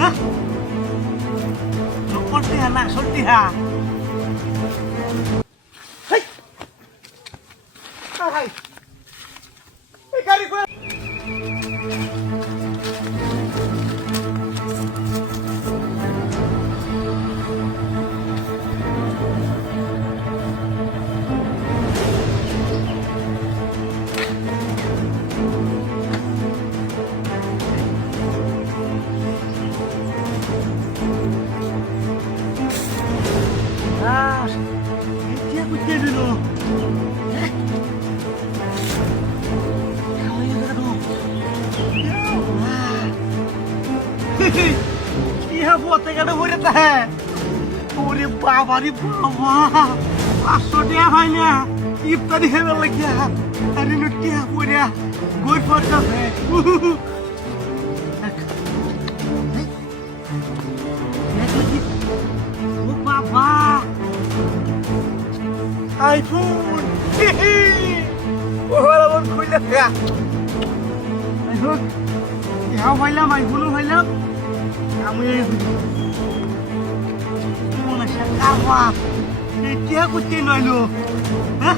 হ্যাঁ নকল টিহা না আসল টিহা গাড়ি করে বাবারি বাবা 500 টাকা হয় না ইফতারি খেয়ে লাগিয়া আরে নুটিয়া পড়িয়া গই পড়তাছে ও বাবা আইফোন ও আমার কইলা দেখা আইফোন ইহাও ভাইলাম আইফোনও ভাইলাম আমি Awak, dia kucing lu, hah?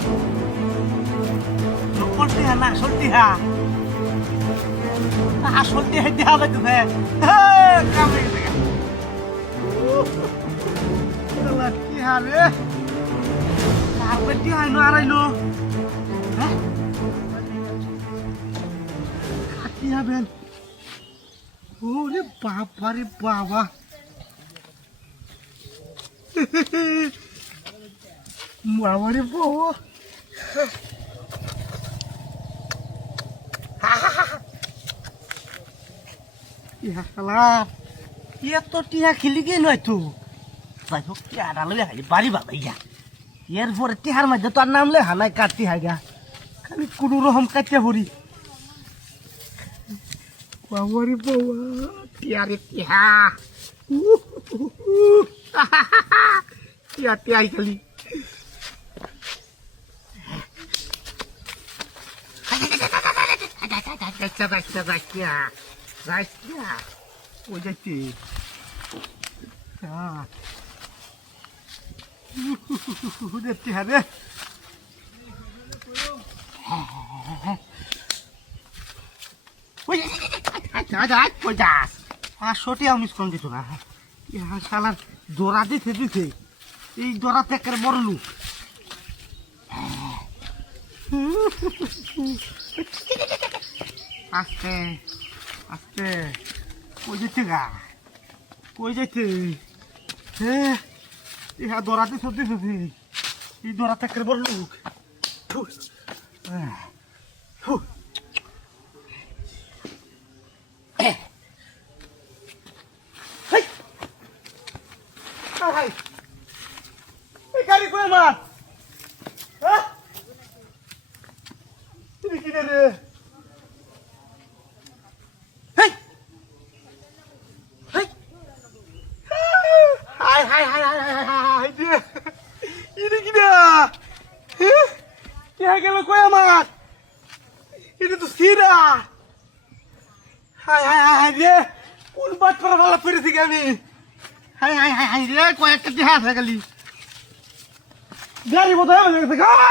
Nukul dia nak sultiha, sultiha dia apa tu he? Kamu ini kan? Sultiha le, apa dia anu arai lu? Hah? Dia ben, oh ni bapa ni bapa. Mawari bawa. Ya salah. Ya to tia khiligi noi tu. Bajo kya dalu ya hari bari baba ya. Yer for tihar ma joto naam le hanai katti haga. Khali kudu roham katte hori. Mawari bawa. Tiare tiha. Hati-hati kali. Raja. Oh jadi. Ah. Udah tiada deh. Woi, ada. Shoti yang miskon gitu lah. Ya salah dora দিতে এই দরা থেকে বড় লোক আস্তে আস্তে কই যেতে ইহা দরা দিতে এই দরা থেকে বড় লোক Kari kau mah, hah? Ini kira deh. Hei, hai dia. Ini kira, dia kalau kau mah, ini tu sira. Hai dia, pun buat perwala pergi kami. Hai dia, kau yang kerja kali. Gari bodoh apa?